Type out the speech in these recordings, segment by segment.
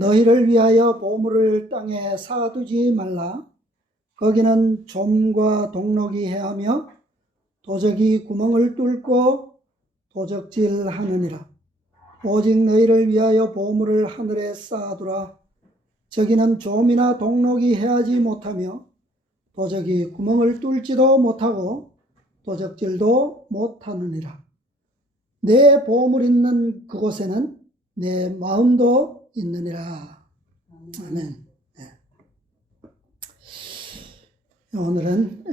너희를 위하여 보물을 땅에 쌓아두지 말라. 거기는 좀과 동록이 해하며 도적이 구멍을 뚫고 도적질하느니라. 오직 너희를 위하여 보물을 하늘에 쌓아두라. 저기는 좀이나 동록이 해하지 못하며 도적이 구멍을 뚫지도 못하고 도적질도 못하느니라. 내 보물 있는 그곳에는 내 마음도 있느니라. 아멘. 네. 오늘은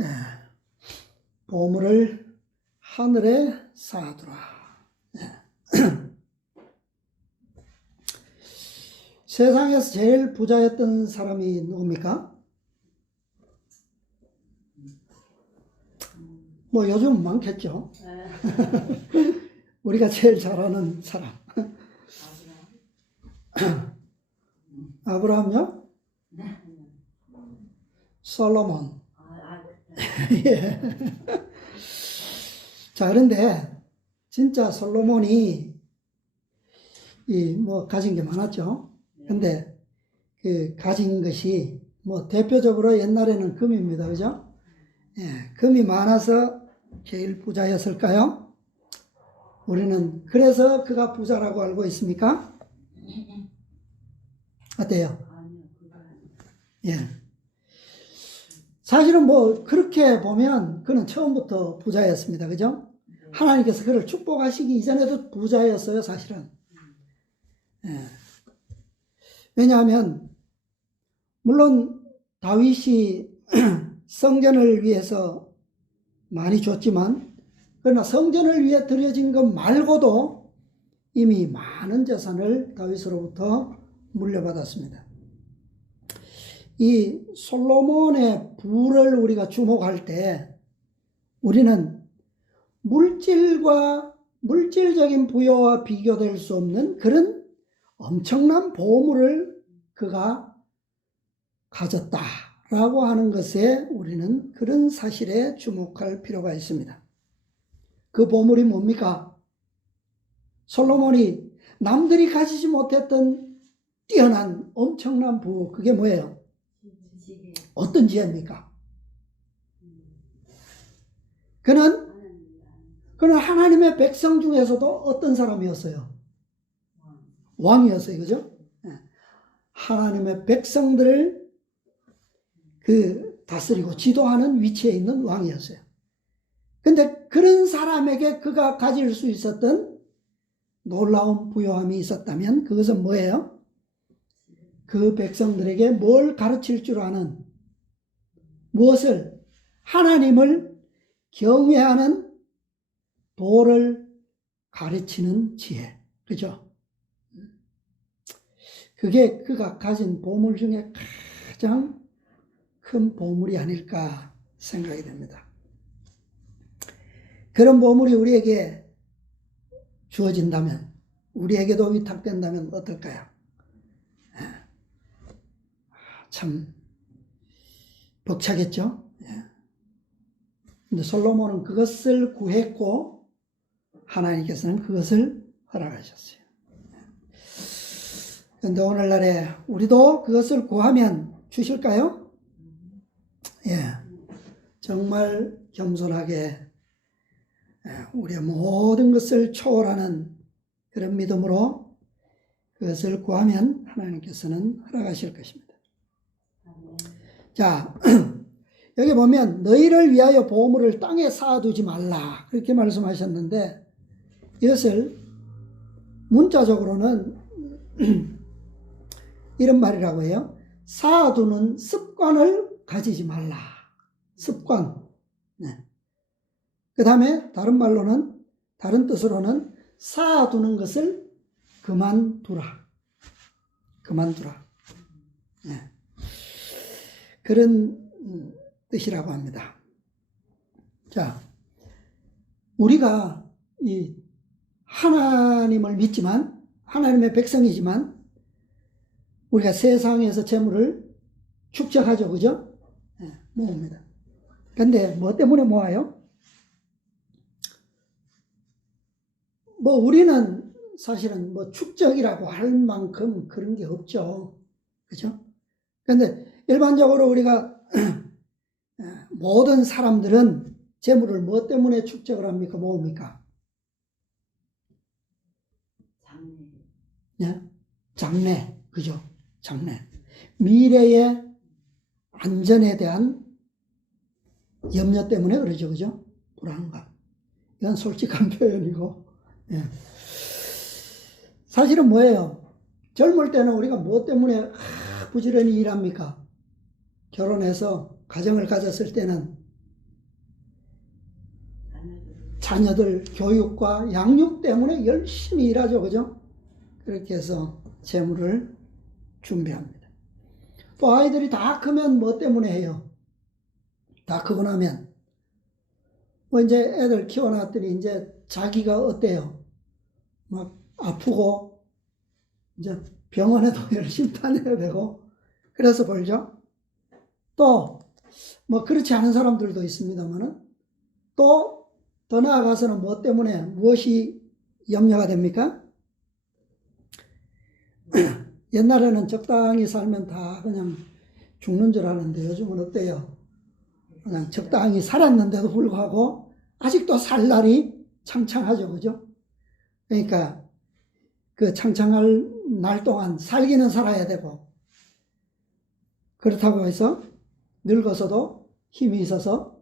보물을 하늘에 쌓아두라. 네. 세상에서 제일 부자였던 사람이 누굽니까? 뭐 요즘 많겠죠. 우리가 제일 잘 아는 사람. 아브라함요? 솔로몬. 예. 자, 그런데 진짜 솔로몬이 가진 게 많았죠. 근데 그 가진 것이 대표적으로 옛날에는 금입니다. 그죠? 예, 금이 많아서 제일 부자였을까요? 우리는 그래서 그가 부자라고 알고 있습니까? 어때요? 예. 사실은 그렇게 보면 그는 처음부터 부자였습니다. 그죠? 하나님께서 그를 축복하시기 이전에도 부자였어요, 사실은. 예. 왜냐하면, 물론 다윗이 성전을 위해서 많이 줬지만, 그러나 성전을 위해 드려진 것 말고도 이미 많은 재산을 다윗으로부터 물려받았습니다. 이 솔로몬의 부를 우리가 주목할 때 우리는 물질적인 부여와 비교될 수 없는 그런 엄청난 보물을 그가 가졌다라고 하는 것에 우리는 그런 사실에 주목할 필요가 있습니다. 그 보물이 뭡니까? 솔로몬이 남들이 가지지 못했던 뛰어난 엄청난 부, 그게 뭐예요? 어떤 지혜입니까? 그는 하나님의 백성 중에서도 어떤 사람이었어요? 왕이었어요. 그죠? 하나님의 백성들을 다스리고 지도하는 위치에 있는 왕이었어요. 근데 그런 사람에게 그가 가질 수 있었던 놀라운 부요함이 있었다면 그것은 뭐예요? 그 백성들에게 뭘 가르칠 줄 아는, 무엇을? 하나님을 경외하는 도를 가르치는 지혜. 그죠? 그게 그가 가진 보물 중에 가장 큰 보물이 아닐까 생각이 됩니다. 그런 보물이 우리에게 주어진다면, 우리에게도 위탁된다면 어떨까요? 참 벅차겠죠? 근데 솔로몬은 그것을 구했고 하나님께서는 그것을 허락하셨어요. 그런데 오늘날에 우리도 그것을 구하면 주실까요? 예, 정말 겸손하게 우리의 모든 것을 초월하는 그런 믿음으로 그것을 구하면 하나님께서는 허락하실 것입니다. 자, 여기 보면 너희를 위하여 보물을 땅에 쌓아두지 말라 그렇게 말씀하셨는데 이것을 문자적으로는 이런 말이라고 해요. 쌓아두는 습관을 가지지 말라. 습관. 네. 그 다음에 다른 뜻으로는 쌓아두는 것을 그만두라. 네. 그런 뜻이라고 합니다. 자, 우리가 이 하나님을 믿지만, 하나님의 백성이지만, 우리가 세상에서 재물을 축적하죠. 그죠? 네, 모읍니다. 근데 뭐 때문에 모아요? 우리는 사실은 뭐 축적이라고 할 만큼 그런 게 없죠. 그죠? 근데 일반적으로 우리가 모든 사람들은 재물을 뭐 때문에 축적을 합니까? 모읍니까? 예? 장래. 그죠? 장래. 미래의 안전에 대한 염려 때문에 그러죠. 그죠? 불안감. 이건 솔직한 표현이고. 예. 사실은 뭐예요? 젊을 때는 우리가 뭐 때문에 부지런히 일합니까? 결혼해서 가정을 가졌을 때는 자녀들 교육과 양육 때문에 열심히 일하죠. 그죠? 그렇게 해서 재물을 준비합니다. 또 아이들이 다 크면 뭐 때문에 해요? 다 크고 나면 뭐 이제 애들 키워놨더니 이제 자기가 어때요? 막 아프고 이제 병원에도 열심히 다녀야 되고 그래서 벌죠. 또 뭐 그렇지 않은 사람들도 있습니다만은 또 더 나아가서는 뭐 때문에 무엇이 염려가 됩니까? 옛날에는 적당히 살면 다 그냥 죽는 줄 아는데 요즘은 어때요? 그냥 적당히 살았는데도 불구하고 아직도 살 날이 창창하죠. 그죠? 그러니까 그 창창할 날 동안 살기는 살아야 되고 그렇다고 해서 늙어서도 힘이 있어서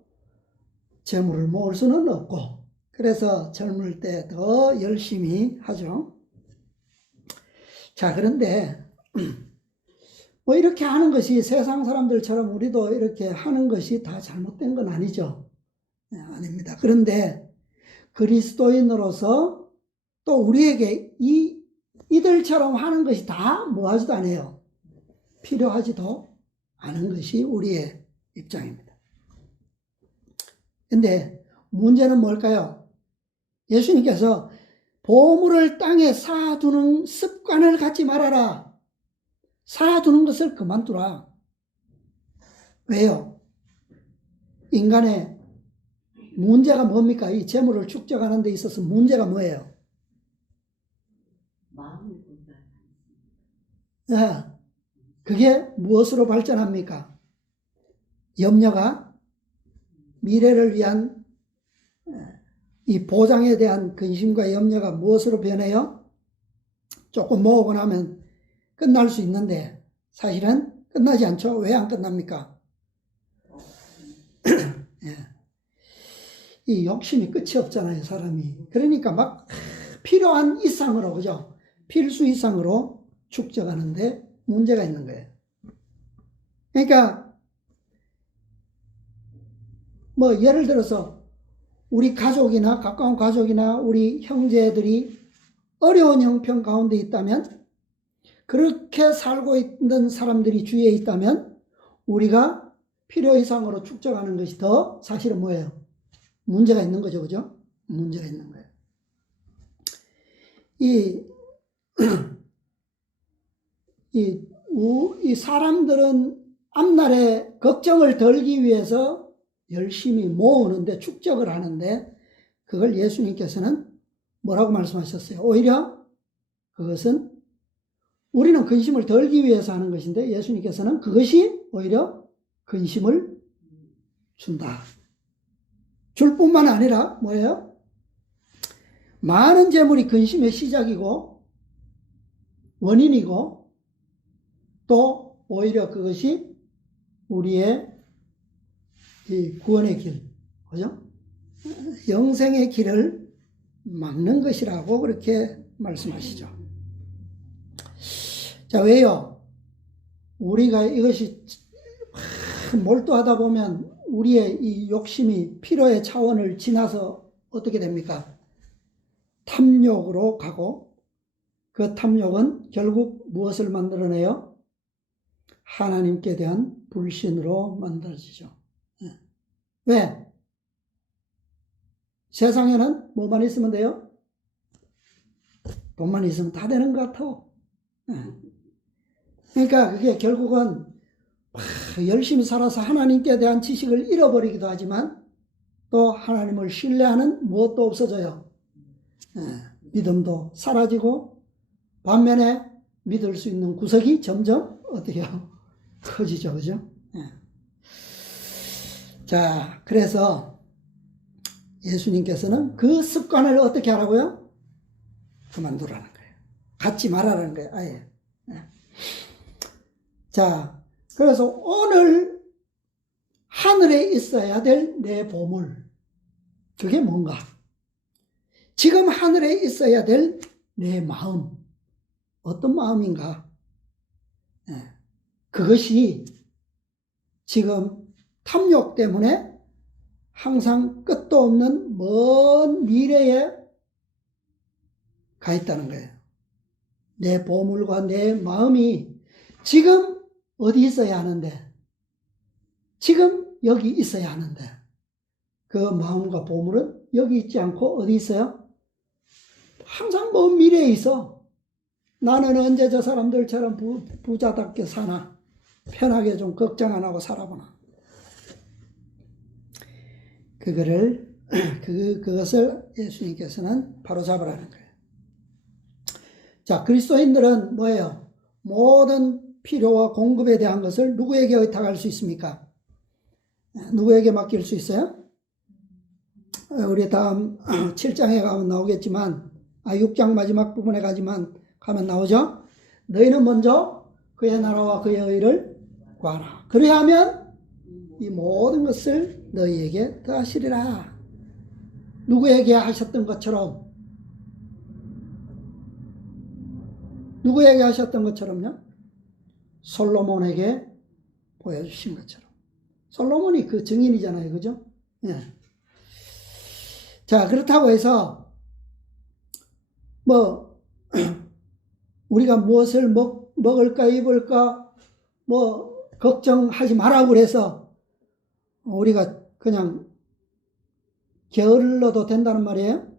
재물을 모을 수는 없고 그래서 젊을 때 더 열심히 하죠. 자, 그런데 뭐 이렇게 하는 것이 세상 사람들처럼 우리도 이렇게 하는 것이 다 잘못된 건 아니죠. 네, 아닙니다. 그런데 그리스도인으로서 또 우리에게 이들처럼 하는 것이 다 뭐하지도 않아요. 필요하지도 않은 것이 우리의 입장입니다. 근데 문제는 뭘까요? 예수님께서 보물을 땅에 쌓아두는 습관을 갖지 말아라. 쌓아두는 것을 그만두라. 왜요? 인간의 문제가 뭡니까? 이 재물을 축적하는 데 있어서 문제가 뭐예요? 네. 그게 무엇으로 발전합니까? 염려가 미래를 위한 이 보장에 대한 근심과 염려가 무엇으로 변해요? 조금 모으고 나면 끝날 수 있는데 사실은 끝나지 않죠. 왜 안 끝납니까? 예. 이 욕심이 끝이 없잖아요, 사람이. 그러니까 막 필요한 이상으로, 그죠? 필수 이상으로 축적하는데 문제가 있는 거예요. 그러니까 뭐 예를 들어서 우리 가족이나 가까운 가족이나 우리 형제들이 어려운 형편 가운데 있다면 그렇게 살고 있는 사람들이 주위에 있다면 우리가 필요 이상으로 축적하는 것이 더 사실은 뭐예요? 문제가 있는 거죠. 그죠? 문제가 있는 거예요. 이 사람들은 앞날에 걱정을 덜기 위해서 열심히 모으는데 축적을 하는데 그걸 예수님께서는 뭐라고 말씀하셨어요? 오히려 그것은 우리는 근심을 덜기 위해서 하는 것인데 예수님께서는 그것이 오히려 근심을 준다. 줄 뿐만 아니라 뭐예요? 많은 재물이 근심의 시작이고 원인이고 또 오히려 그것이 우리의 이 구원의 길, 그죠? 영생의 길을 막는 것이라고 그렇게 말씀하시죠. 자, 왜요? 우리가 이것이 몰두하다 보면 우리의 이 욕심이 필요의 차원을 지나서 어떻게 됩니까? 탐욕으로 가고 그 탐욕은 결국 무엇을 만들어내요? 하나님께 대한 불신으로 만들어지죠. 왜? 세상에는 뭐만 있으면 돼요? 돈만 있으면 다 되는 것 같아. 그러니까 그게 결국은 열심히 살아서 하나님께 대한 지식을 잃어버리기도 하지만 또 하나님을 신뢰하는 무엇도 없어져요. 믿음도 사라지고 반면에 믿을 수 있는 구석이 점점 어때요? 커지죠. 그죠? 예. 자, 그래서 예수님께서는 그 습관을 어떻게 하라고요? 그만두라는 거예요. 갖지 말라는 거예요. 아예. 예. 자, 그래서 오늘 하늘에 있어야 될 내 보물. 그게 뭔가? 지금 하늘에 있어야 될 내 마음. 어떤 마음인가? 예. 그것이 지금 탐욕 때문에 항상 끝도 없는 먼 미래에 가 있다는 거예요. 내 보물과 내 마음이 지금 어디 있어야 하는데, 지금 여기 있어야 하는데, 그 마음과 보물은 여기 있지 않고 어디 있어요? 항상 먼 미래에 있어. 나는 언제 저 사람들처럼 부자답게 사나? 편하게 좀 걱정 안 하고 살아보나? 그것을 예수님께서는 바로 잡으라는 거예요. 자, 그리스도인들은 뭐예요? 모든 필요와 공급에 대한 것을 누구에게 의탁할 수 있습니까? 누구에게 맡길 수 있어요? 우리 다음 7장에 가면 나오겠지만, 6장 마지막 부분에 가면 나오죠? 너희는 먼저 그의 나라와 그의 의를 구하라. 그래야하면 이 모든 것을 너희에게 더하시리라. 누구에게 하셨던 것처럼, 누구에게 하셨던 것처럼요? 솔로몬에게 보여주신 것처럼. 솔로몬이 그 증인이잖아요. 그죠? 예. 자, 그렇다고 해서 우리가 무엇을 먹을까 입을까 걱정하지 말라고 그래서 우리가 그냥 게을러도 된다는 말이에요?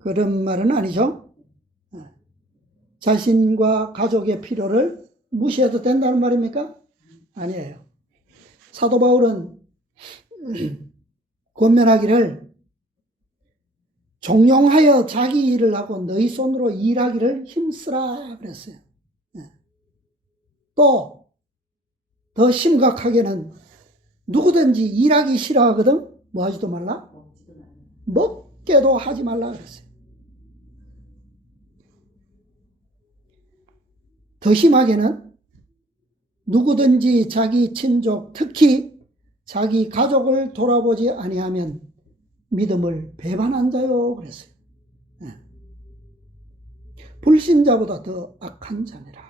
그런 말은 아니죠. 자신과 가족의 필요를 무시해도 된다는 말입니까? 아니에요. 사도 바울은 권면하기를 종용하여 자기 일을 하고 너희 손으로 일하기를 힘쓰라 그랬어요. 또 더 심각하게는 누구든지 일하기 싫어하거든 뭐 하지도 말라? 먹게도 하지 말라 그랬어요. 더 심하게는 누구든지 자기 친족, 특히 자기 가족을 돌아보지 아니하면 믿음을 배반한 자요 그랬어요. 불신자보다 더 악한 자니라.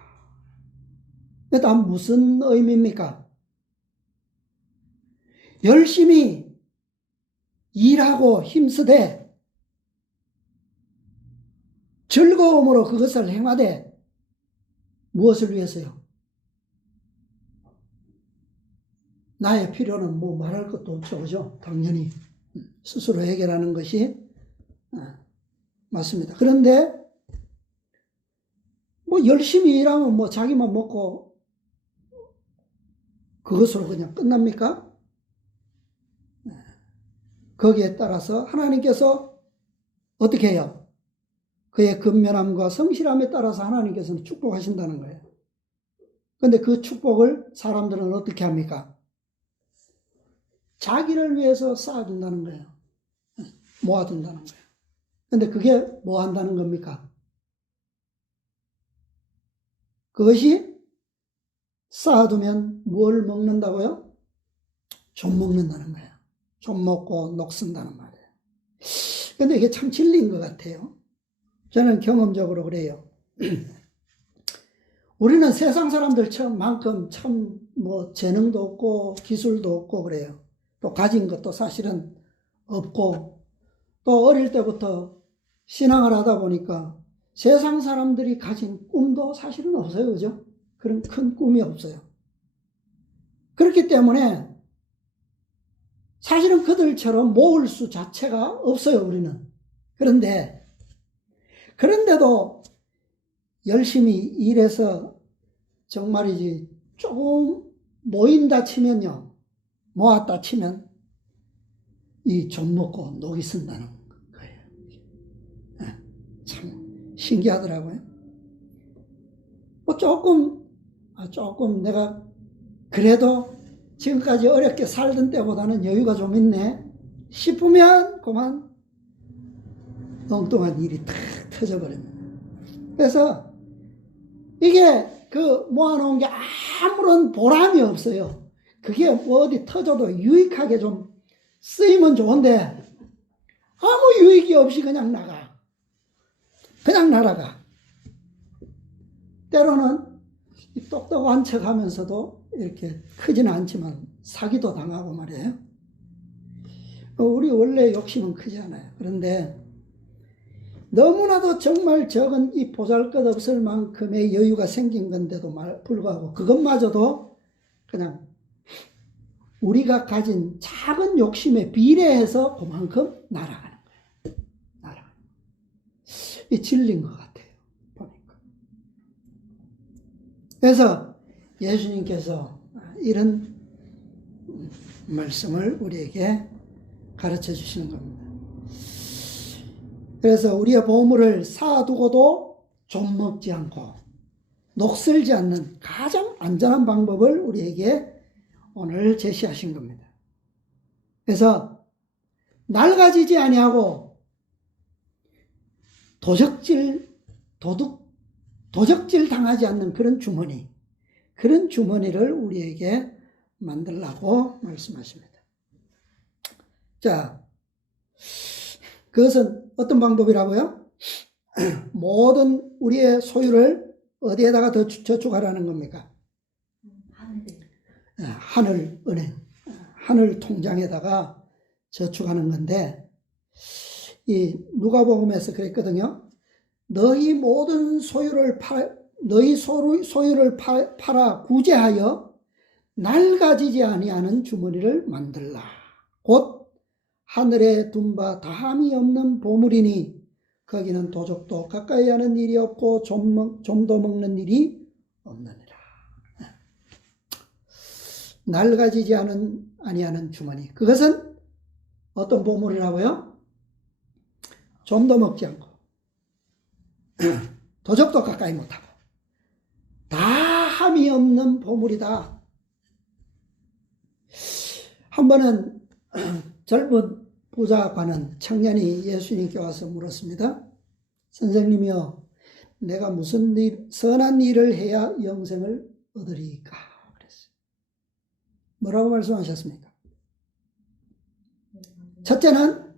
다 무슨 의미입니까? 열심히 일하고 힘쓰되 즐거움으로 그것을 행하되 무엇을 위해서요? 나의 필요는 말할 것도 없죠. 그죠? 당연히 스스로 해결하는 것이 맞습니다. 그런데 열심히 일하면 자기만 먹고 그것으로 그냥 끝납니까? 거기에 따라서 하나님께서 어떻게 해요? 그의 근면함과 성실함에 따라서 하나님께서는 축복하신다는 거예요. 그런데 그 축복을 사람들은 어떻게 합니까? 자기를 위해서 쌓아둔다는 거예요. 모아둔다는 거예요. 그런데 그게 뭐 한다는 겁니까? 그것이 쌓아두면 뭘 먹는다고요? 좀 먹는다는 거예요. 좀 먹고 녹슨다는 말이에요. 근데 이게 참 진리인 것 같아요. 저는 경험적으로 그래요. 우리는 세상 사람들만큼 참 재능도 없고 기술도 없고 그래요. 또 가진 것도 사실은 없고 또 어릴 때부터 신앙을 하다 보니까 세상 사람들이 가진 꿈도 사실은 없어요. 그죠? 그런 큰 꿈이 없어요. 그렇기 때문에 사실은 그들처럼 모을 수 자체가 없어요. 우리는. 그런데도 열심히 일해서 정말이지 조금 모인다 치면요. 모았다 치면 이 좀 먹고 녹이 쓴다는 거예요. 신기하더라고요. 뭐 조금 내가 그래도 지금까지 어렵게 살던 때보다는 여유가 좀 있네 싶으면 그만 엉뚱한 일이 탁 터져버립니다. 그래서 이게 그 모아놓은 게 아무런 보람이 없어요. 그게 뭐 어디 터져도 유익하게 좀 쓰이면 좋은데 아무 유익이 없이 그냥 날아가. 때로는 똑똑한 척 하면서도 이렇게 크지는 않지만 사기도 당하고 말이에요. 우리 원래 욕심은 크지 않아요. 그런데 너무나도 정말 적은 이 보잘것없을 만큼의 여유가 생긴 건데도 불구하고 그것마저도 그냥 우리가 가진 작은 욕심에 비례해서 그만큼 날아가는 거예요. 이 진리인 것 같아요. 보니까. 그래서 예수님께서 이런 말씀을 우리에게 가르쳐 주시는 겁니다. 그래서 우리의 보물을 쌓아두고도 좀 먹지 않고 녹슬지 않는 가장 안전한 방법을 우리에게 오늘 제시하신 겁니다. 그래서 낡아지지 아니하고 도적질 당하지 않는 그런 주머니를 우리에게 만들라고 말씀하십니다. 자, 그것은 어떤 방법이라고요? 모든 우리의 소유를 어디에다가 더 저축하라는 겁니까? 하늘은행, 하늘 통장에다가 저축하는 건데, 이 누가복음에서 그랬거든요. 너희 모든 소유를 팔아 구제하여 낡아지지 아니하는 주머니를 만들라. 곧 하늘에 둔 바 다함이 없는 보물이니 거기는 도적도 가까이 하는 일이 없고 좀도 먹는 일이 없느니라. 낡아지지 아니하는 주머니. 그것은 어떤 보물이라고요? 좀도 먹지 않고 도적도 가까이 못하고 다함이 없는 보물이다. 한 번은 젊은 부자관은 청년이 예수님께 와서 물었습니다. 선생님이여, 내가 무슨 선한 일을 해야 영생을 얻으리까? 그랬어요. 뭐라고 말씀하셨습니까? 첫째는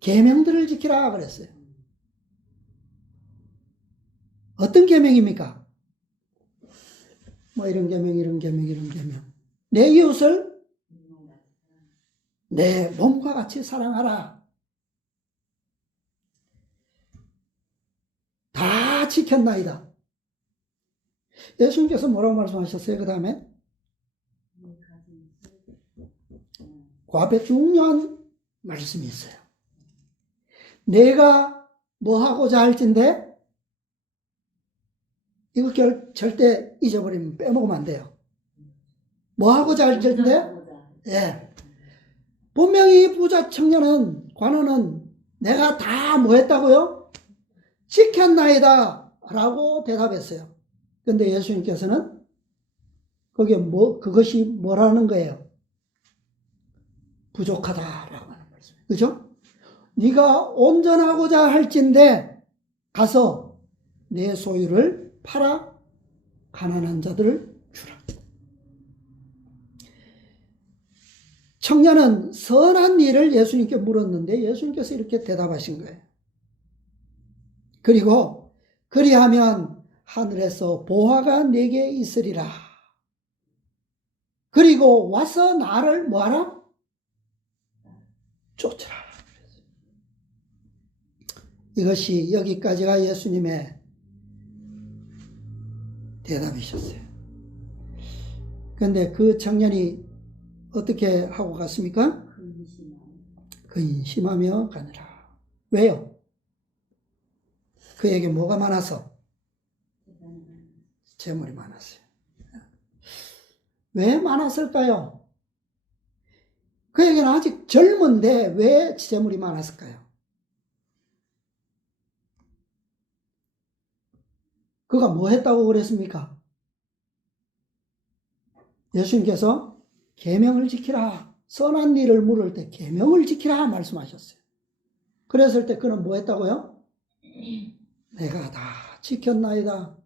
계명들을 지키라 그랬어요. 어떤 계명입니까? 뭐 이런 계명. 내 이웃을 내 몸과 같이 사랑하라. 다 지켰나이다. 예수님께서 뭐라고 말씀하셨어요? 그 다음에 그 앞에 중요한 말씀이 있어요. 내가 뭐 하고자 할진데 이거 절대 잊어버리면 빼먹으면 안 돼요. 뭐 하고자 할진데? 예. 분명히 부자 청년은, 관원은 내가 다 뭐 했다고요? 지켰나이다 라고 대답했어요. 근데 예수님께서는 그것이 뭐라는 거예요? 부족하다라고 하는 말씀이에요. 그죠? 네가 온전하고자 할진데 가서 내 소유를 팔아 가난한 자들을 주라. 청년은 선한 일을 예수님께 물었는데 예수님께서 이렇게 대답하신 거예요. 그리고 그리하면 하늘에서 보화가 내게 있으리라. 그리고 와서 나를 뭐하라? 쫓으라. 이것이 여기까지가 예수님의 대답이셨어요. 그런데 그 청년이 어떻게 하고 갔습니까? 근심하며 가느라. 왜요? 그에게 뭐가 많아서? 재물이 많았어요. 왜 많았을까요? 그에게는 아직 젊은데 왜 재물이 많았을까요? 그가 뭐 했다고 그랬습니까? 예수님께서 계명을 지키라. 선한 일을 물을 때 계명을 지키라 말씀하셨어요. 그랬을 때 그는 뭐 했다고요? 내가 다 지켰나이다.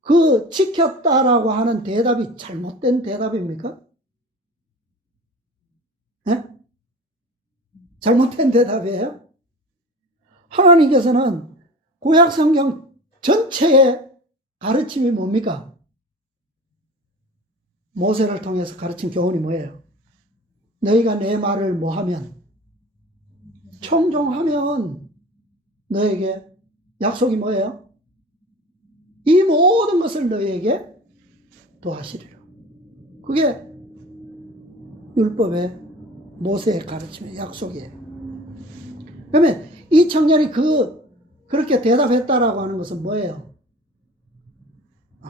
그 지켰다라고 하는 대답이 잘못된 대답입니까? 네? 잘못된 대답이에요? 하나님께서는 구약 성경 전체의 가르침이 뭡니까? 모세를 통해서 가르친 교훈이 뭐예요? 너희가 내 말을 뭐하면? 청종하면 너에게 약속이 뭐예요? 이 모든 것을 너희에게 도하시리라. 그게 율법의 모세의 가르침의 약속이에요. 그러면 이 청년이 그렇게 대답했다라고 하는 것은 뭐예요?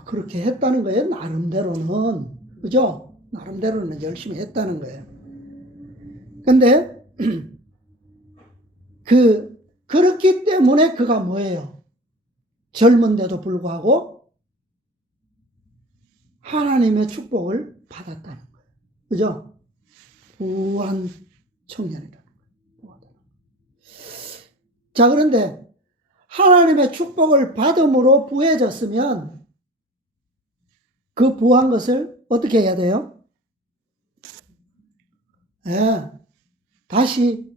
그렇게 했다는 거예요. 나름대로는. 그죠? 나름대로는 열심히 했다는 거예요. 근데, 그렇기 때문에 그가 뭐예요? 젊은데도 불구하고 하나님의 축복을 받았다는 거예요. 그죠? 부한 청년이라는 거예요. 자, 그런데 하나님의 축복을 받음으로 부해졌으면 그 부한 것을 어떻게 해야 돼요? 예, 다시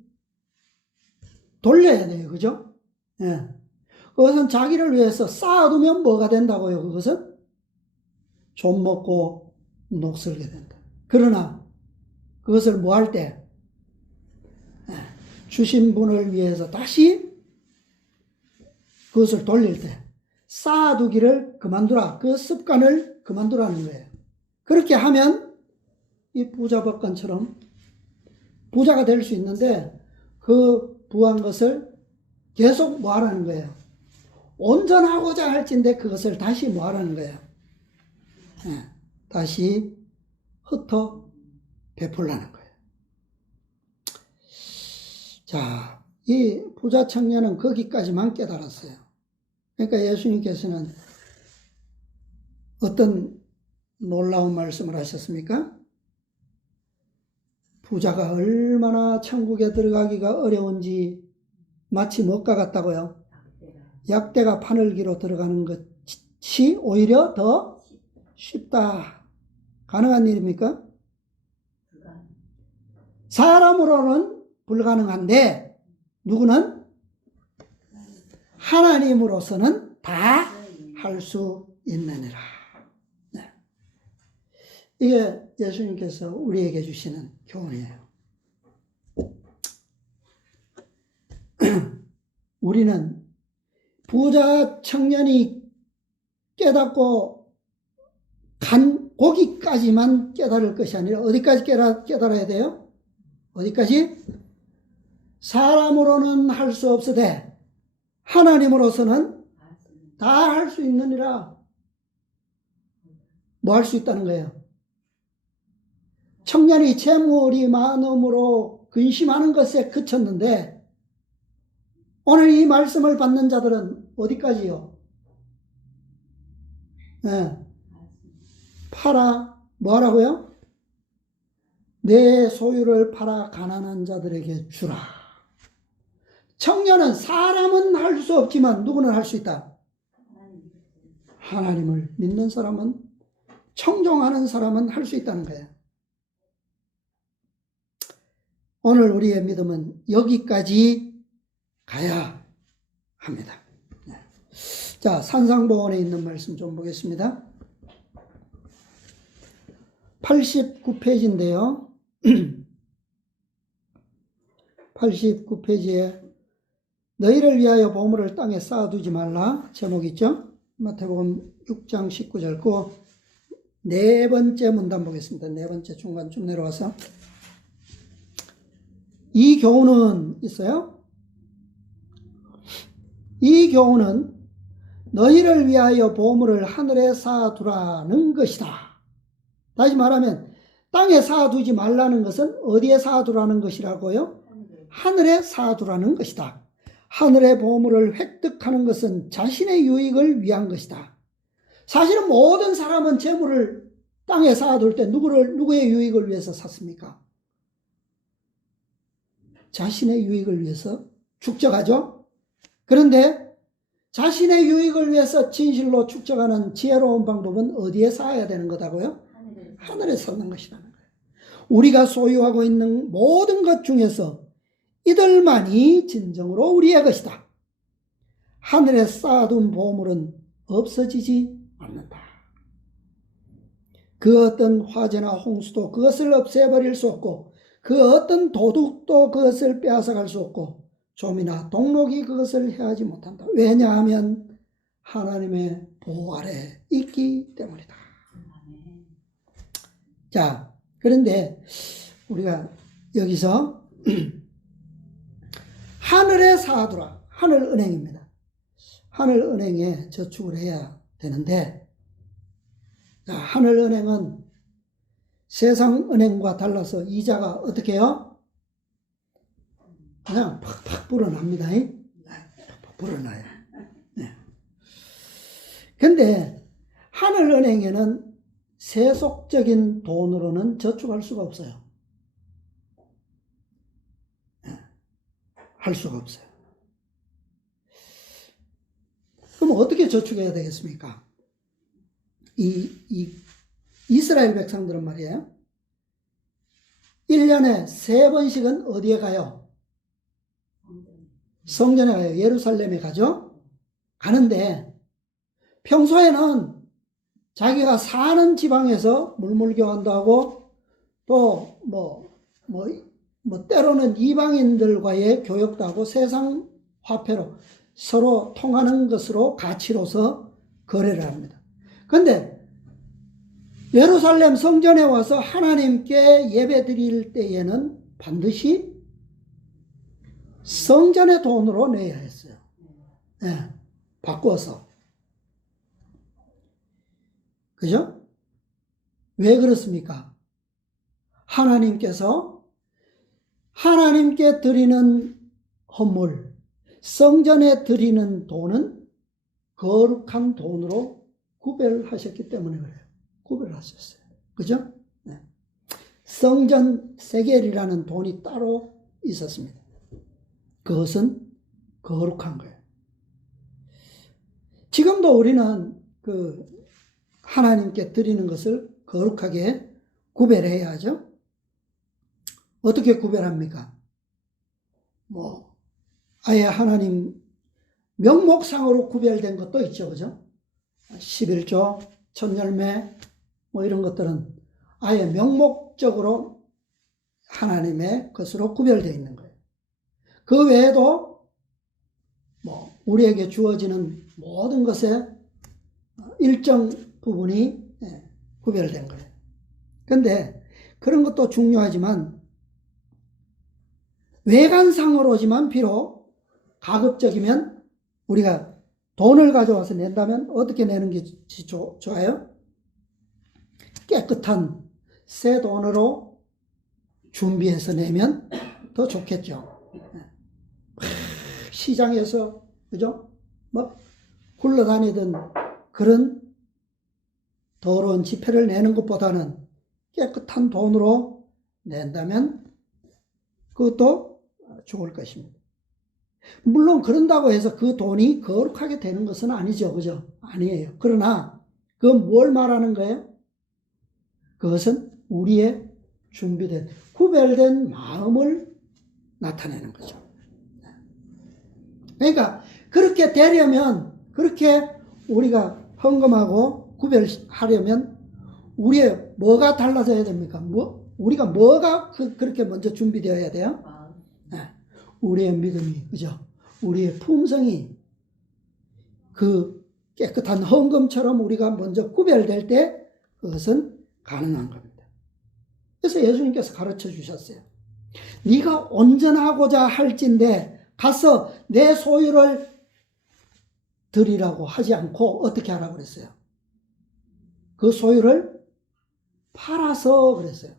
돌려야 돼요. 그죠? 예. 그것은 자기를 위해서 쌓아두면 뭐가 된다고요? 그것은 좀 먹고 녹슬게 된다. 그러나 그것을 뭐 할 때? 주신 분을 위해서 다시 그것을 돌릴 때 쌓아두기를 그만두라. 그 습관을 그만두라는 거예요. 그렇게 하면 이 부자법관처럼 부자가 될 수 있는데 그 부한 것을 계속 뭐 하라는 거예요? 온전하고자 할진데 그것을 다시 뭐 하라는 거예요? 다시 흩어 베풀라는 거예요. 자, 이 부자 청년은 거기까지만 깨달았어요. 그러니까 예수님께서는 어떤 놀라운 말씀을 하셨습니까? 부자가 얼마나 천국에 들어가기가 어려운지 마치 뭐가 같다고요? 약대가 바늘기로 들어가는 것이 오히려 더 쉽다. 가능한 일입니까? 사람으로는 불가능한데 누구는? 하나님으로서는 다 할 수 있느니라. 네. 이게 예수님께서 우리에게 주시는 교훈이에요. 우리는 부자 청년이 깨닫고 간 거기까지만 깨달을 것이 아니라 어디까지 깨달아야 돼요? 어디까지? 사람으로는 할 수 없으되 하나님으로서는 다 할 수 있느니라. 뭐 할 수 있다는 거예요? 청년이 재물이 많음으로 근심하는 것에 그쳤는데 오늘 이 말씀을 받는 자들은 어디까지요? 네. 팔아 뭐 하라고요? 내 소유를 팔아 가난한 자들에게 주라. 청년은 사람은 할 수 없지만 누구는 할 수 있다? 하나님을 믿는 사람은, 청종하는 사람은 할 수 있다는 거예요. 오늘 우리의 믿음은 여기까지 가야 합니다. 자, 산상보원에 있는 말씀 좀 보겠습니다. 89페이지인데요. 89페이지에 너희를 위하여 보물을 땅에 쌓아두지 말라 제목 있죠? 마태복음 6장 19절 그 네 번째 문단 보겠습니다. 네 번째 중간쯤 내려와서 이 교훈은 있어요? 이 교훈은 너희를 위하여 보물을 하늘에 쌓아두라는 것이다. 다시 말하면 땅에 쌓아두지 말라는 것은 어디에 쌓아두라는 것이라고요? 하늘에 쌓아두라는 것이다. 하늘의 보물을 획득하는 것은 자신의 유익을 위한 것이다. 사실은 모든 사람은 재물을 땅에 쌓아둘 때 누구의 유익을 위해서 샀습니까? 자신의 유익을 위해서 축적하죠. 그런데 자신의 유익을 위해서 진실로 축적하는 지혜로운 방법은 어디에 쌓아야 되는 거다고요? 하늘에 쌓는 것이라는 거예요. 우리가 소유하고 있는 모든 것 중에서 이들만이 진정으로 우리의 것이다. 하늘에 쌓아둔 보물은 없어지지 않는다. 그 어떤 화재나 홍수도 그것을 없애버릴 수 없고, 그 어떤 도둑도 그것을 빼앗아갈 수 없고, 좀이나 동록이 그것을 해하지 못한다. 왜냐하면 하나님의 보호 아래 있기 때문이다. 자, 그런데 우리가 여기서 하늘에 쌓아두라. 하늘은행입니다. 하늘은행에 저축을 해야 되는데, 자, 하늘은행은 세상은행과 달라서 이자가 어떻게 해요? 그냥 팍팍 불어납니다. 팍팍 불어나요. 네. 근데 하늘은행에는 세속적인 돈으로는 저축할 수가 없어요. 할 수가 없어요. 그럼 어떻게 저축해야 되겠습니까? 이스라엘 백성들은 말이에요. 1년에 3번씩은 어디에 가요? 성전에 가요. 예루살렘에 가죠. 가는데 평소에는 자기가 사는 지방에서 물물교환도 하고 또 때로는 이방인들과의 교역도 하고 세상 화폐로 서로 통하는 것으로 가치로서 거래를 합니다. 그런데 예루살렘 성전에 와서 하나님께 예배 드릴 때에는 반드시 성전의 돈으로 내야 했어요. 네, 바꿔서. 그죠? 왜 그렇습니까? 하나님께서 하나님께 드리는 헌물, 성전에 드리는 돈은 거룩한 돈으로 구별하셨기 때문에 그래요. 구별하셨어요. 그죠? 네. 성전 세겔이라는 돈이 따로 있었습니다. 그것은 거룩한 거예요. 지금도 우리는 하나님께 드리는 것을 거룩하게 구별해야 하죠. 어떻게 구별합니까? 아예 하나님 명목상으로 구별된 것도 있죠. 그죠? 11조, 천열매, 이런 것들은 아예 명목적으로 하나님의 것으로 구별되어 있는 거예요. 그 외에도 우리에게 주어지는 모든 것에 일정 부분이 구별된 거예요. 그런데 그런 것도 중요하지만 외관상으로지만 비록 가급적이면 우리가 돈을 가져와서 낸다면 어떻게 내는 게 좋아요? 깨끗한 새 돈으로 준비해서 내면 더 좋겠죠. 시장에서 그죠? 굴러다니던 그런 더러운 지폐를 내는 것보다는 깨끗한 돈으로 낸다면 그것도 좋을 것입니다. 물론 그런다고 해서 그 돈이 거룩하게 되는 것은 아니죠. 그죠? 아니에요. 그러나 그건 뭘 말하는 거예요? 그것은 우리의 준비된 구별된 마음을 나타내는 거죠. 그러니까 그렇게 되려면, 그렇게 우리가 헌금하고 구별하려면 우리의 뭐가 달라져야 됩니까? 우리가 뭐가 그렇게 먼저 준비되어야 돼요? 우리의 믿음이, 그죠? 우리의 품성이 그 깨끗한 헌금처럼 우리가 먼저 구별될 때 그것은 가능한 겁니다. 그래서 예수님께서 가르쳐 주셨어요. 네가 온전하고자 할진대 가서 내 소유를 드리라고 하지 않고 어떻게 하라고 그랬어요? 그 소유를 팔아서 그랬어요.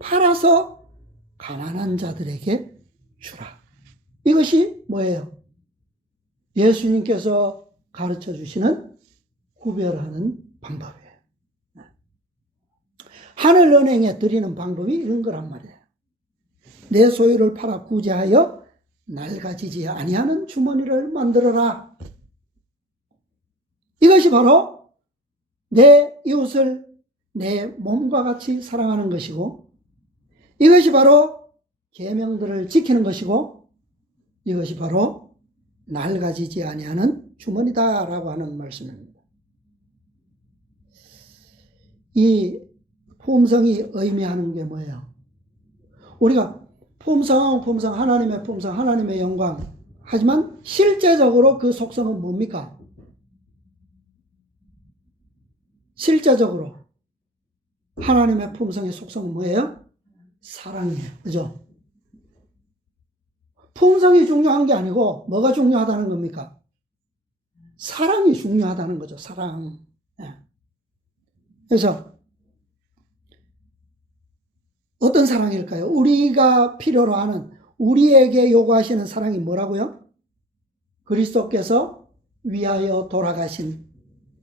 팔아서 가난한 자들에게 주라. 이것이 뭐예요? 예수님께서 가르쳐 주시는 구별하는 방법이에요. 하늘 은행에 드리는 방법이 이런 거란 말이에요. 내 소유를 팔아 구제하여 낡아지지 아니하는 주머니를 만들어라. 이것이 바로 내 이웃을 내 몸과 같이 사랑하는 것이고, 이것이 바로 계명들을 지키는 것이고, 이것이 바로 낡아지지 아니하는 주머니다라고 하는 말씀입니다. 이 품성이 의미하는 게 뭐예요? 우리가 품성, 하나님의 품성, 하나님의 영광. 하지만 실제적으로 그 속성은 뭡니까? 실제적으로 하나님의 품성의 속성은 뭐예요? 사랑이에요. 그죠? 품성이 중요한 게 아니고 뭐가 중요하다는 겁니까? 사랑이 중요하다는 거죠. 사랑. 그래서 어떤 사랑일까요? 우리가 필요로 하는, 우리에게 요구하시는 사랑이 뭐라고요? 그리스도께서 위하여 돌아가신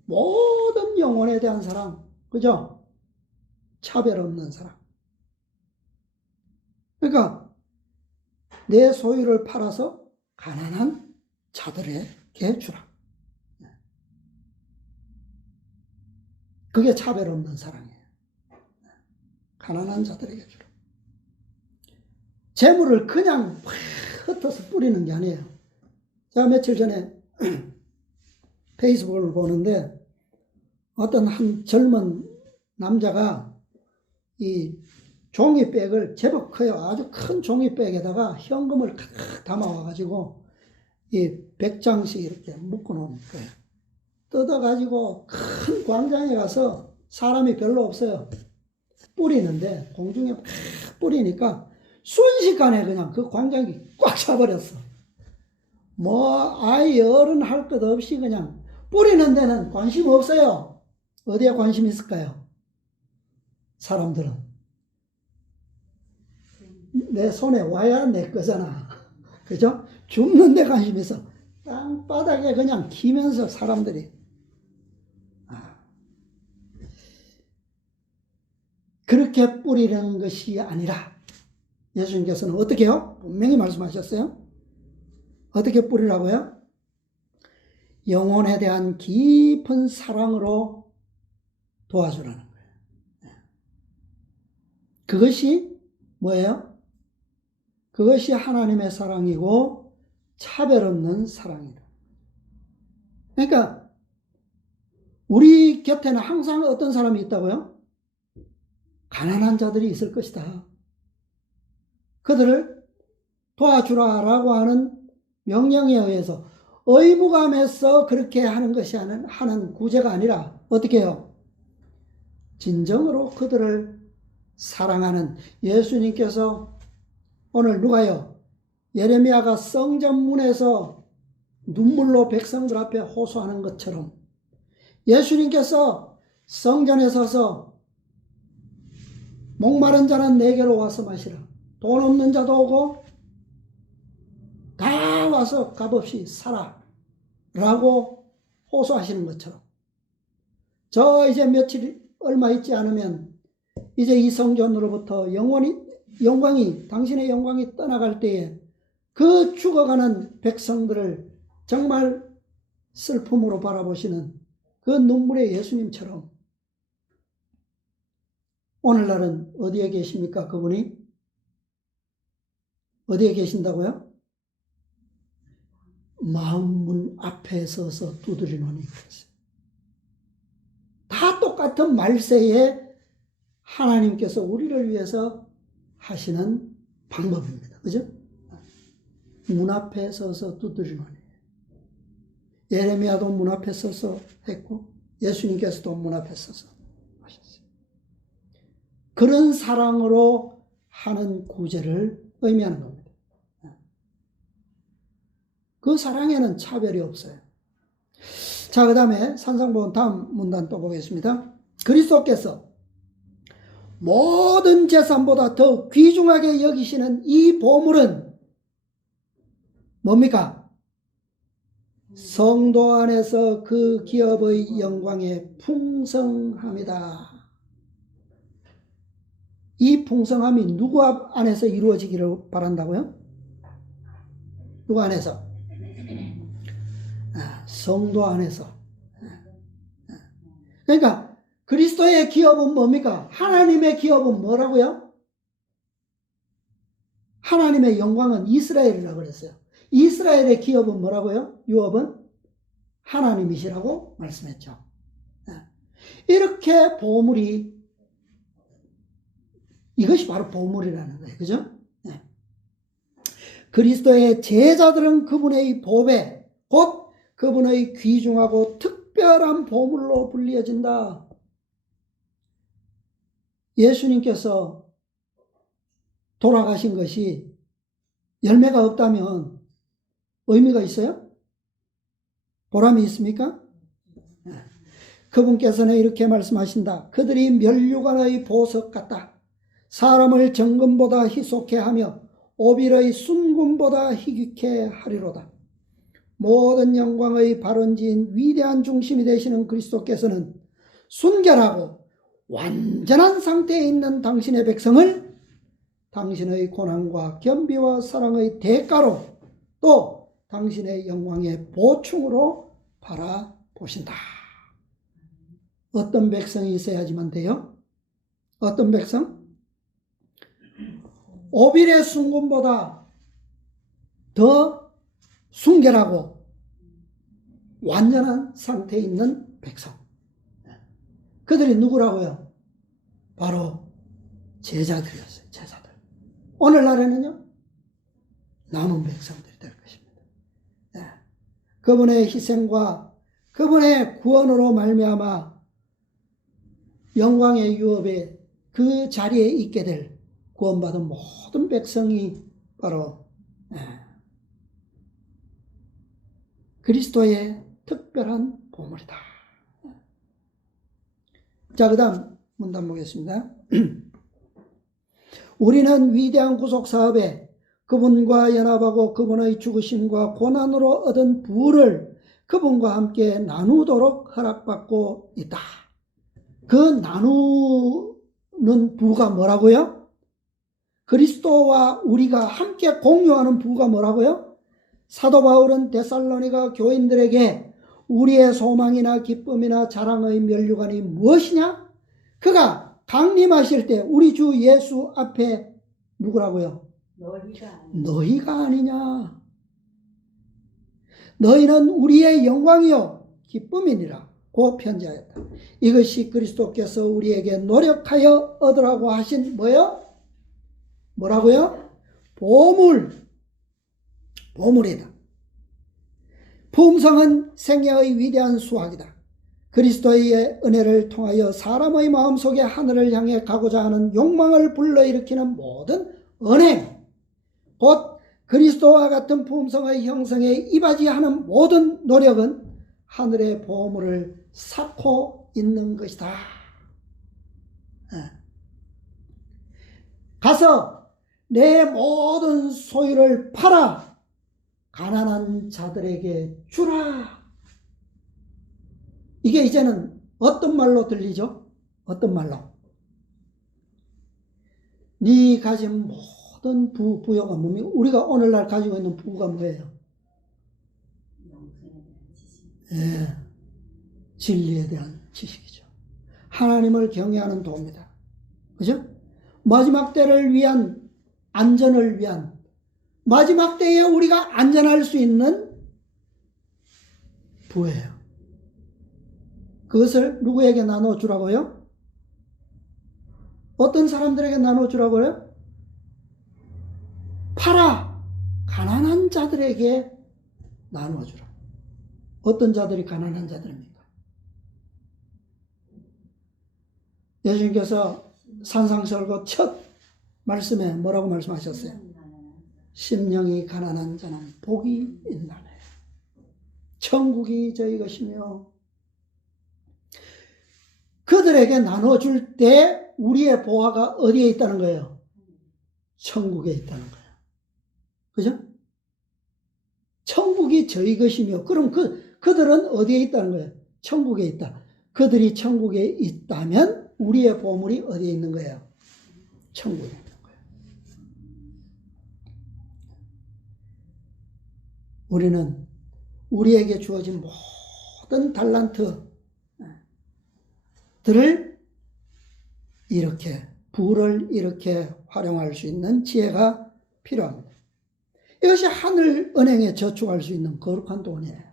모든 영혼에 대한 사랑. 그죠? 차별 없는 사랑. 그러니까 내 소유를 팔아서 가난한 자들에게 주라. 그게 차별 없는 사랑이에요. 가난한 자들에게 주라. 재물을 그냥 흩어서 뿌리는 게 아니에요. 제가 며칠 전에 페이스북을 보는데 어떤 한 젊은 남자가 이 종이백을 제법 커요. 아주 큰 종이백에다가 현금을 가득 담아와가지고 이 100장씩 이렇게 묶어놓은 거예요. 뜯어가지고 큰 광장에 가서 사람이 별로 없어요. 뿌리는데 공중에 막 뿌리니까 순식간에 그냥 그 광장이 꽉 차버렸어. 뭐 아이 어른 할 것 없이 그냥 뿌리는 데는 관심 없어요. 어디에 관심 있을까요? 사람들은 내 손에 와야 내 거잖아. 그죠? 죽는 데 관심 있어. 땅바닥에 그냥 기면서 사람들이. 그렇게 뿌리는 것이 아니라 예수님께서는 어떻게 해요? 분명히 말씀하셨어요. 어떻게 뿌리라고요? 영혼에 대한 깊은 사랑으로 도와주라는 거예요. 그것이 뭐예요? 그것이 하나님의 사랑이고 차별 없는 사랑이다. 그러니까 우리 곁에는 항상 어떤 사람이 있다고요? 가난한 자들이 있을 것이다. 그들을 도와주라라고 하는 명령에 의해서 의무감에서 그렇게 하는 것이 하는 구제가 아니라 어떻게 해요? 진정으로 그들을 사랑하는 예수님께서 오늘 누가요? 예레미야가 성전 문에서 눈물로 백성들 앞에 호소하는 것처럼 예수님께서 성전에 서서 목마른 자는 내게로 와서 마시라. 돈 없는 자도 오고 다 와서 값없이 사라 라고 호소하시는 것처럼 저 이제 며칠 얼마 있지 않으면 이제 이 성전으로부터 영광이 당신의 영광이 떠나갈 때에 그 죽어가는 백성들을 정말 슬픔으로 바라보시는 그 눈물의 예수님처럼 오늘날은 어디에 계십니까? 그분이? 어디에 계신다고요? 마음문 앞에 서서 두드리노니. 다 똑같은 말세에 하나님께서 우리를 위해서 하시는 방법입니다. 그죠? 문 앞에 서서 두드리노니. 예레미야도 문 앞에 서서 했고 예수님께서도 문 앞에 서서 하셨어요. 그런 사랑으로 하는 구제를 의미하는 겁니다. 그 사랑에는 차별이 없어요. 자, 그 다음에 산상보훈 다음 문단 또 보겠습니다. 그리스도께서 모든 재산보다 더 귀중하게 여기시는 이 보물은 뭡니까? 성도 안에서 그 기업의 영광에 풍성함이다. 이 풍성함이 누구 안에서 이루어지기를 바란다고요? 누구 안에서? 성도 안에서. 그러니까 그리스도의 기업은 뭡니까? 하나님의 기업은 뭐라고요? 하나님의 영광은 이스라엘이라고 그랬어요. 이스라엘의 기업은 뭐라고요? 유업은 하나님이시라고 말씀했죠. 이렇게 보물이, 이것이 바로 보물이라는 거예요. 그죠? 그리스도의 제자들은 그분의 보배, 곧 그분의 귀중하고 특별한 보물로 불리어진다. 예수님께서 돌아가신 것이 열매가 없다면 의미가 있어요? 보람이 있습니까? 그분께서는 이렇게 말씀하신다. 그들이 면류관의 보석 같다. 사람을 정금보다 희속해 하며 오빌의 순금보다 희귀케 하리로다. 모든 영광의 발원지인 위대한 중심이 되시는 그리스도께서는 순결하고 완전한 상태에 있는 당신의 백성을 당신의 고난과 겸비와 사랑의 대가로 또 당신의 영광의 보충으로 바라보신다. 어떤 백성이 있어야지만 돼요? 어떤 백성? 오빌의 순금보다 더 순결하고 완전한 상태에 있는 백성. 그들이 누구라고요? 바로 제자들이었어요. 제자들. 오늘날에는요, 남은 백성들이 될 것입니다. 그분의 희생과 그분의 구원으로 말미암아 영광의 유업에 그 자리에 있게 될 구원받은 모든 백성이 바로 그리스도의 특별한 보물이다. 자, 그 다음 문단 보겠습니다. 우리는 위대한 구속사업에 그분과 연합하고 그분의 죽으심과 고난으로 얻은 부를 그분과 함께 나누도록 허락받고 있다. 그 나누는 부가 뭐라고요? 그리스도와 우리가 함께 공유하는 부가 뭐라고요? 사도 바울은 데살로니가 교인들에게 우리의 소망이나 기쁨이나 자랑의 면류관이 무엇이냐? 그가 강림하실 때 우리 주 예수 앞에 누구라고요? 너희가 아니냐? 너희는 우리의 영광이요 기쁨이니라 고 편지하였다. 이것이 그리스도께서 우리에게 노력하여 얻으라고 하신 뭐요? 뭐라고요? 보물이다. 품성은 생애의 위대한 수확이다. 그리스도의 은혜를 통하여 사람의 마음속에 하늘을 향해 가고자 하는 욕망을 불러일으키는 모든 언행, 곧 그리스도와 같은 품성의 형성에 이바지하는 모든 노력은 하늘의 보물을 쌓고 있는 것이다. 가서 내 모든 소유를 팔아 가난한 자들에게 주라. 이게 이제는 어떤 말로 들리죠? 어떤 말로? 네 가진 모든 부여가 뭡니까? 우리가 오늘날 가지고 있는 부가 뭐예요? 진리에 대한 지식이죠. 하나님을 경외하는 도입니다. 그죠? 마지막 때를 위한, 안전을 위한, 마지막 때에 우리가 안전할 수 있는 부예요. 그것을 누구에게 나눠주라고요? 어떤 사람들에게 나눠주라고요? 팔아 가난한 자들에게 나눠주라. 어떤 자들이 가난한 자들입니까? 예수님께서 산상설교 첫 말씀에 뭐라고 말씀하셨어요? 심령이 가난한 자는 복이 있나니 천국이 저희 것이며, 그들에게 나눠줄 때 우리의 보화가 어디에 있다는 거예요? 천국에 있다는 거예요. 그죠? 천국이 저희 것이며, 그럼 그들은 어디에 있다는 거예요? 천국에 있다. 그들이 천국에 있다면 우리의 보물이 어디에 있는 거예요? 천국에 있는 거예요. 우리는 우리에게 주어진 모든 달란트들을 이렇게 부를 이렇게 활용할 수 있는 지혜가 필요합니다. 이것이 하늘 은행에 저축할 수 있는 거룩한 돈이에요.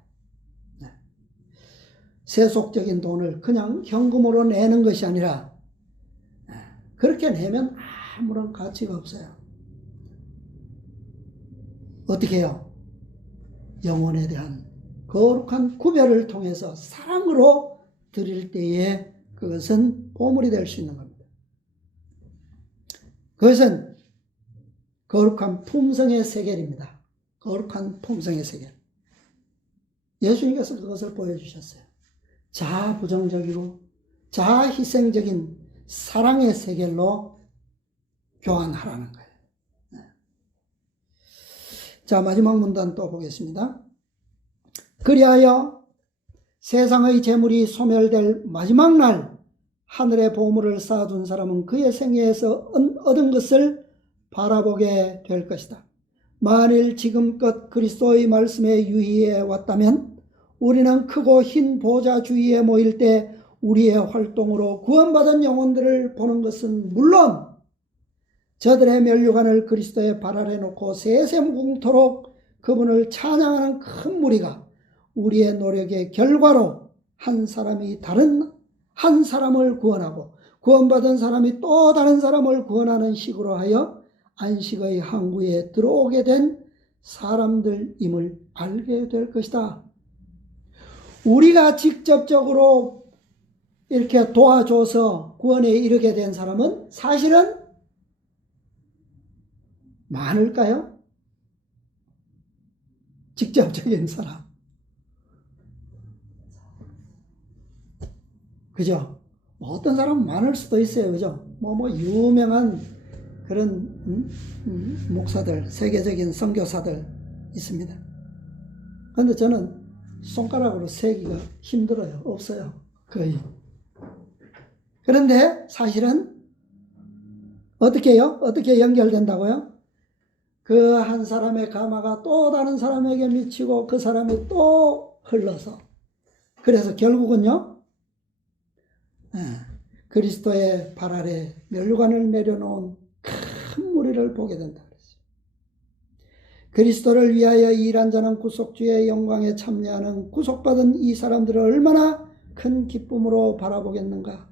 세속적인 돈을 그냥 현금으로 내는 것이 아니라 그렇게 내면 아무런 가치가 없어요. 어떻게 해요? 영혼에 대한 거룩한 구별을 통해서 사랑으로 드릴 때에 그것은 보물이 될 수 있는 겁니다. 그것은 거룩한 품성의 세계입니다. 거룩한 품성의 세계. 예수님께서 그것을 보여주셨어요. 자부정적이고 자희생적인 사랑의 세계로 교환하라는 거예요. 자, 마지막 문단 또 보겠습니다. 그리하여 세상의 재물이 소멸될 마지막 날 하늘의 보물을 쌓아둔 사람은 그의 생애에서 얻은 것을 바라보게 될 것이다. 만일 지금껏 그리스도의 말씀에 유의해 왔다면 우리는 크고 흰 보좌 주위에 모일 때 우리의 활동으로 구원받은 영혼들을 보는 것은 물론 저들의 면류관을 그리스도의 발 아래 놓고 세세무궁토록 그분을 찬양하는 큰 무리가 우리의 노력의 결과로 한 사람이 다른 한 사람을 구원하고 구원받은 사람이 또 다른 사람을 구원하는 식으로 하여 안식의 항구에 들어오게 된 사람들임을 알게 될 것이다. 우리가 직접적으로 이렇게 도와줘서 구원에 이르게 된 사람은 사실은 많을까요? 직접적인 사람. 그죠? 어떤 사람은 많을 수도 있어요. 그죠? 유명한 그런 목사들, 세계적인 선교사들 있습니다. 그런데 저는 손가락으로 세기가 힘들어요. 없어요. 거의. 그런데 사실은 어떻게 해요? 어떻게 연결된다고요? 그 한 사람의 가마가 또 다른 사람에게 미치고 그 사람이 또 흘러서 그래서 결국은요 그리스도의 발 아래 면류관을 내려놓은 큰 무리를 보게 된다 그랬어요. 그리스도를 위하여 일한 자는 구속주의 영광에 참여하는 구속받은 이 사람들을 얼마나 큰 기쁨으로 바라보겠는가.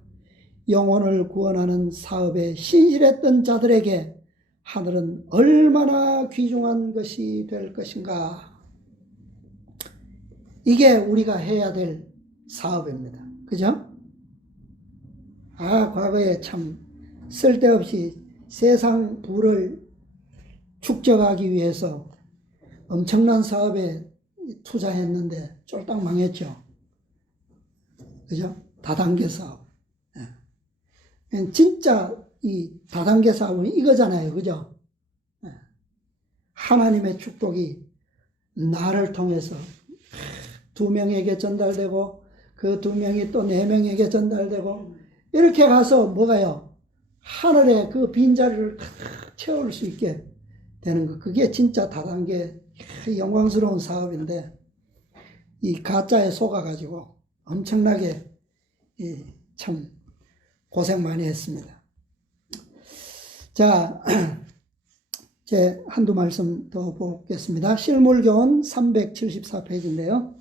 영혼을 구원하는 사업에 신실했던 자들에게 하늘은 얼마나 귀중한 것이 될 것인가. 이게 우리가 해야 될 사업입니다. 그죠? 과거에 참 쓸데없이 세상 부를 축적하기 위해서 엄청난 사업에 투자했는데 쫄딱 망했죠. 그죠? 다단계 사업. 진짜 이 다단계 사업은 이거잖아요. 그죠? 하나님의 축복이 나를 통해서 2명에게 전달되고 그 2명이 또 4명에게 전달되고 이렇게 가서 뭐가요? 하늘에 그 빈자리를 채울 수 있게 되는 거. 그게 진짜 다단계 영광스러운 사업인데 이 가짜에 속아가지고 엄청나게 참 고생 많이 했습니다. 자, 제 한두 말씀 더 보겠습니다. 실물교훈 374페이지인데요.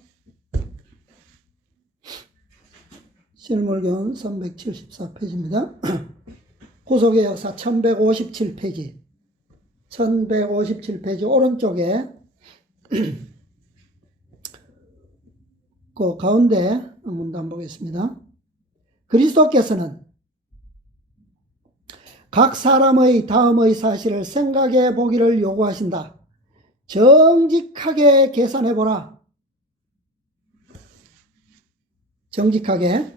실물교훈 374페이지입니다. 구속의 역사 1157페이지. 1157페이지 오른쪽에 그 가운데 문단 보겠습니다. 그리스도께서는 각 사람의 다음의 사실을 생각해 보기를 요구하신다. 정직하게 계산해 보라. 정직하게.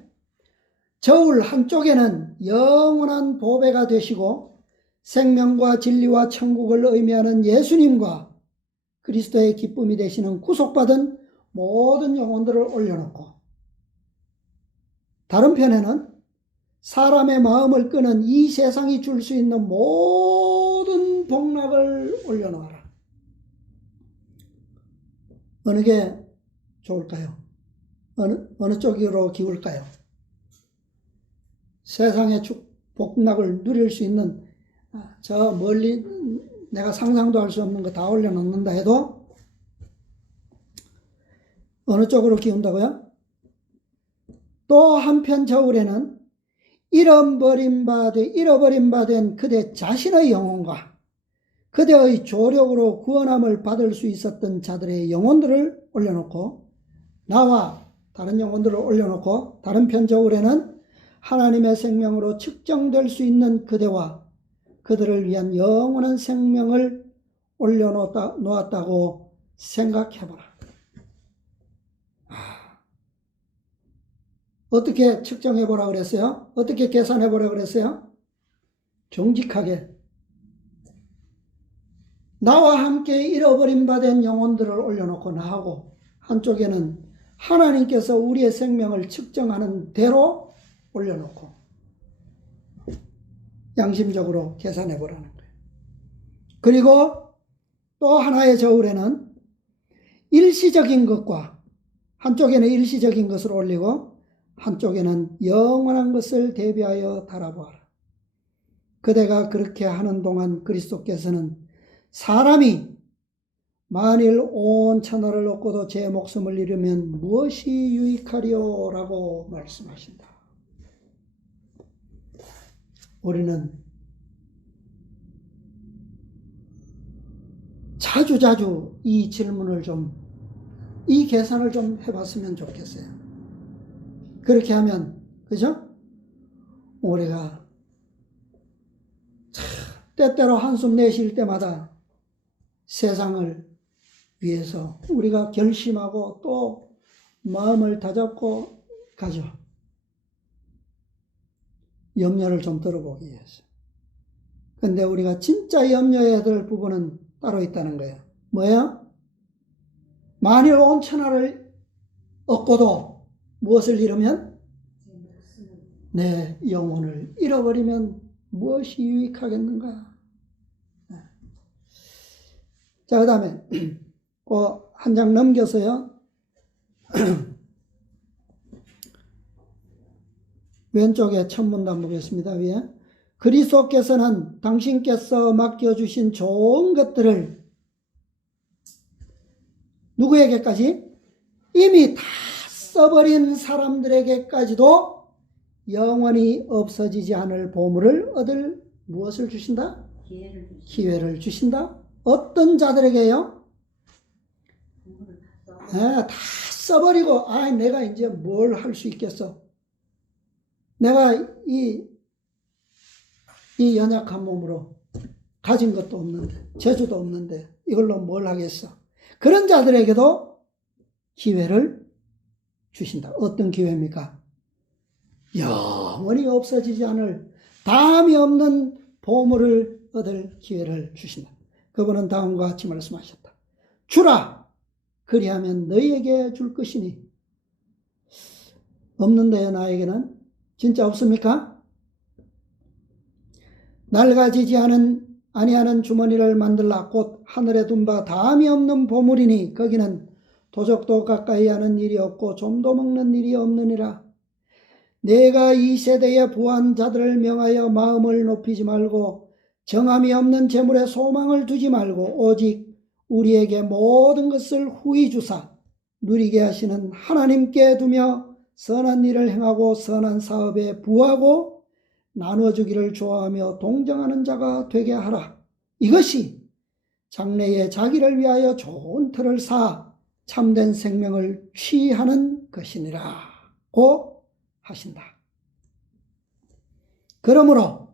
저울 한쪽에는 영원한 보배가 되시고 생명과 진리와 천국을 의미하는 예수님과 그리스도의 기쁨이 되시는 구속받은 모든 영혼들을 올려놓고, 다른 편에는 사람의 마음을 끄는 이 세상이 줄 수 있는 모든 복락을 올려놓아라. 어느 게 좋을까요? 어느 쪽으로 기울까요? 세상의 복락을 누릴 수 있는 저 멀리 내가 상상도 할 수 없는 거 다 올려놓는다 해도 어느 쪽으로 기운다고요? 또 한편 저울에는 잃어버린 바 된 그대 자신의 영혼과 그대의 조력으로 구원함을 받을 수 있었던 자들의 영혼들을 올려놓고, 나와 다른 영혼들을 올려놓고, 다른 편 저울에는 하나님의 생명으로 측정될 수 있는 그대와 그들을 위한 영원한 생명을 올려놓았다고 생각해보라. 어떻게 측정해보라 그랬어요? 어떻게 계산해보라 그랬어요? 정직하게. 나와 함께 잃어버린 바 된 영혼들을 올려놓고 나하고, 한쪽에는 하나님께서 우리의 생명을 측정하는 대로 올려놓고 양심적으로 계산해보라는 거예요. 그리고 또 하나의 저울에는 일시적인 것과, 한쪽에는 일시적인 것을 올리고 한쪽에는 영원한 것을 대비하여 달아보아라. 그대가 그렇게 하는 동안 그리스도께서는 사람이 만일 온 천하를 얻고도 제 목숨을 잃으면 무엇이 유익하리요? 라고 말씀하신다. 우리는 자주자주 이 질문을 이 계산을 좀 해봤으면 좋겠어요. 그렇게 하면, 그죠? 우리가 때때로 한숨 내쉴 때마다 세상을 위해서 우리가 결심하고 또 마음을 다잡고 가죠. 염려를 좀 들어보기 위해서. 근데 우리가 진짜 염려해야 될 부분은 따로 있다는 거예요. 뭐예요? 만일 온 천하를 얻고도 무엇을 잃으면? 내 영혼을 잃어버리면 무엇이 유익하겠는가? 자, 그 다음에 한 장 넘겨서요. 왼쪽에 첫 문단 보겠습니다. 위에. 그리스도께서는 당신께서 맡겨주신 좋은 것들을 누구에게까지? 이미 다 써버린 사람들에게까지도 영원히 없어지지 않을 보물을 얻을 무엇을 주신다? 기회를 주신다. 어떤 자들에게요? 다 써버리고, 내가 이제 뭘 할 수 있겠어? 내가 이 연약한 몸으로 가진 것도 없는데, 재주도 없는데, 이걸로 뭘 하겠어? 그런 자들에게도 기회를 주신다. 어떤 기회입니까? 영원히 없어지지 않을, 다함이 없는 보물을 얻을 기회를 주신다. 그분은 다음과 같이 말씀하셨다. 주라! 그리하면 너희에게 줄 것이니. 없는데요, 나에게는? 진짜 없습니까? 낡아지지 아니하는 주머니를 만들라. 곧 하늘에 둔 바 다함이 없는 보물이니 거기는 도적도 가까이 하는 일이 없고 좀도 먹는 일이 없느니라. 내가 이 세대의 부한 자들을 명하여 마음을 높이지 말고 정함이 없는 재물에 소망을 두지 말고 오직 우리에게 모든 것을 후히 주사 누리게 하시는 하나님께 두며 선한 일을 행하고 선한 사업에 부하고 나누어주기를 좋아하며 동정하는 자가 되게 하라. 이것이 장래에 자기를 위하여 좋은 터를 쌓아 참된 생명을 취하는 것이니라 고 하신다. 그러므로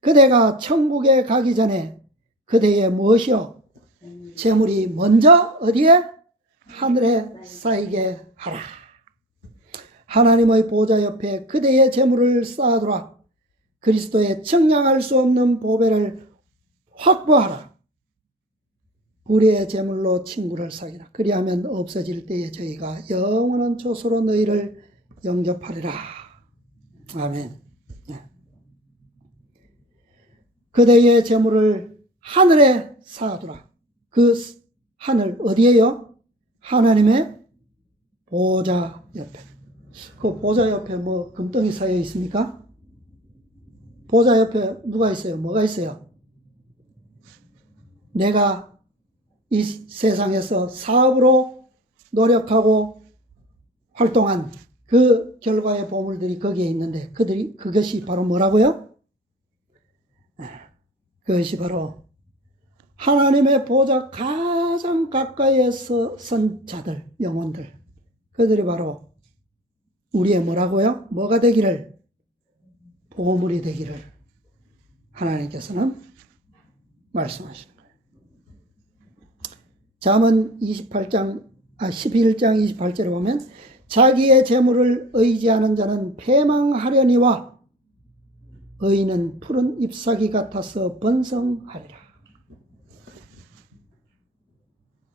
그대가 천국에 가기 전에 그대의 무엇이요? 재물이 먼저 어디에? 하늘에 쌓이게 하라. 하나님의 보좌 옆에 그대의 재물을 쌓아두라. 그리스도의 청량할 수 없는 보배를 확보하라. 불의의 제물로 친구를 사귀라. 그리하면 없어질 때에 저희가 영원한 조소로 너희를 영접하리라. 아멘. 그대의 제물을 하늘에 쌓아두라. 그 하늘 어디에요? 하나님의 보좌 옆에. 그 보좌 옆에 뭐 금덩이 쌓여 있습니까? 보좌 옆에 누가 있어요? 뭐가 있어요? 내가 이 세상에서 사업으로 노력하고 활동한 그 결과의 보물들이 거기에 있는데 그것이 바로 뭐라고요? 그것이 바로 하나님의 보좌 가장 가까이에서 선 자들, 영혼들. 그들이 바로 우리의 뭐라고요? 뭐가 되기를? 보물이 되기를 하나님께서는 말씀하시는 거예요. 잠언 11장 28절에 보면 자기의 재물을 의지하는 자는 패망하려니와 의인은 푸른 잎사귀 같아서 번성하리라.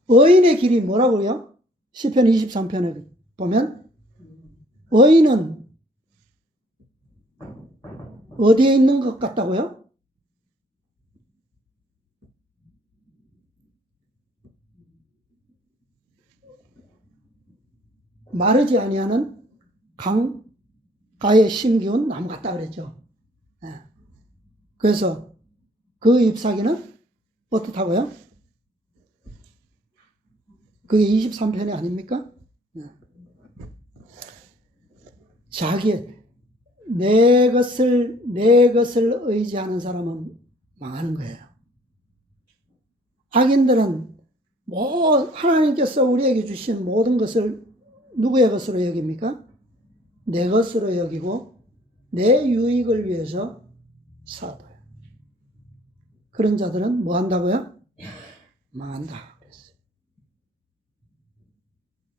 의인의 길이 뭐라고요? 시편 23편에 보면 의인은 어디에 있는 것 같다고요? 마르지 아니하는 강가에 심기운 나무 같다 그랬죠. 그래서 그 잎사귀는 어떻다고요? 그게 23편이 아닙니까? 내 것을 의지하는 사람은 망하는 거예요. 악인들은 하나님께서 우리에게 주신 모든 것을 누구의 것으로 여깁니까? 내 것으로 여기고 내 유익을 위해서 사둬요. 그런 자들은 뭐 한다고요? 망한다 그랬어요.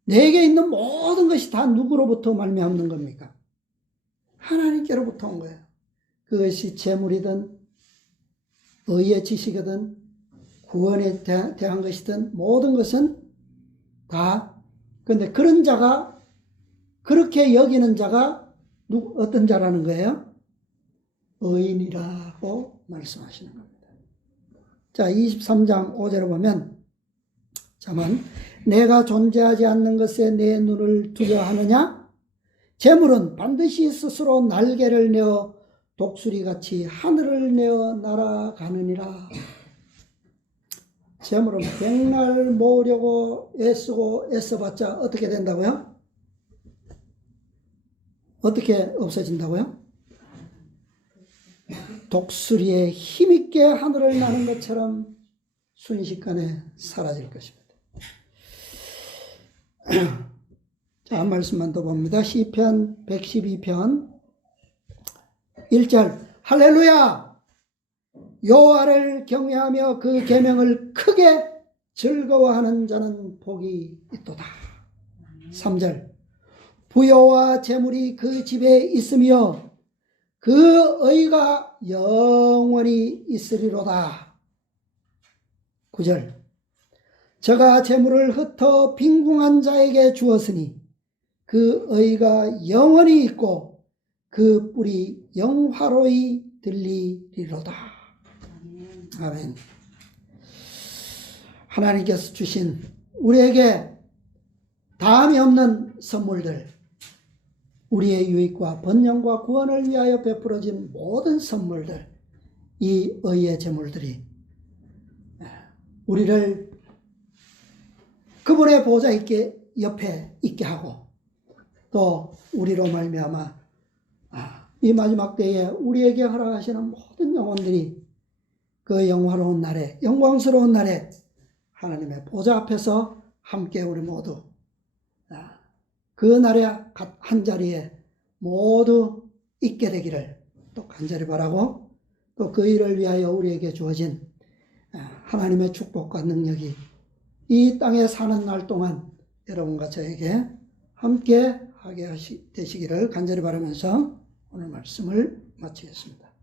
내게 있는 모든 것이 다 누구로부터 말미암는 겁니까? 하나님께로부터 온 거예요. 그것이 재물이든 의의 지식이든 구원에 대한 것이든 모든 것은 다. 그런데 그런 자가 그렇게 여기는 자가 어떤 자라는 거예요? 의인이라고 말씀하시는 겁니다. 자, 23장 5절을 보면 잠깐 내가 존재하지 않는 것에 내 눈을 두려하느냐? 재물은 반드시 스스로 날개를 내어 독수리같이 하늘을 내어 날아가느니라. 재물은 백날 모으려고 애쓰고 애써봤자 어떻게 된다고요? 어떻게 없어진다고요? 독수리의 힘있게 하늘을 나는 것처럼 순식간에 사라질 것입니다. 자, 한 말씀만 더 봅니다. 시편 112편 1절 할렐루야! 여호와를 경외하며 그 계명을 크게 즐거워하는 자는 복이 있도다. 3절 부여와 재물이 그 집에 있으며 그 의가 영원히 있으리로다. 9절 저가 재물을 흩어 빈궁한 자에게 주었으니 그 의가 영원히 있고 그 뿔이 영화로이 들리리로다. 아멘. 하나님께서 주신 우리에게 다함이 없는 선물들, 우리의 유익과 번영과 구원을 위하여 베풀어진 모든 선물들, 이 의의 제물들이 우리를 그분의 보좌 옆에 있게 하고 또 우리로 말미암아 이 마지막 때에 우리에게 허락하시는 모든 영혼들이 그 영화로운 날에, 영광스러운 날에 하나님의 보좌 앞에서 함께 우리 모두 그 날에 한 자리에 모두 있게 되기를 또 간절히 바라고, 또 그 일을 위하여 우리에게 주어진 하나님의 축복과 능력이 이 땅에 사는 날 동안 여러분과 저에게 함께 하게 되시기를 간절히 바라면서 오늘 말씀을 마치겠습니다.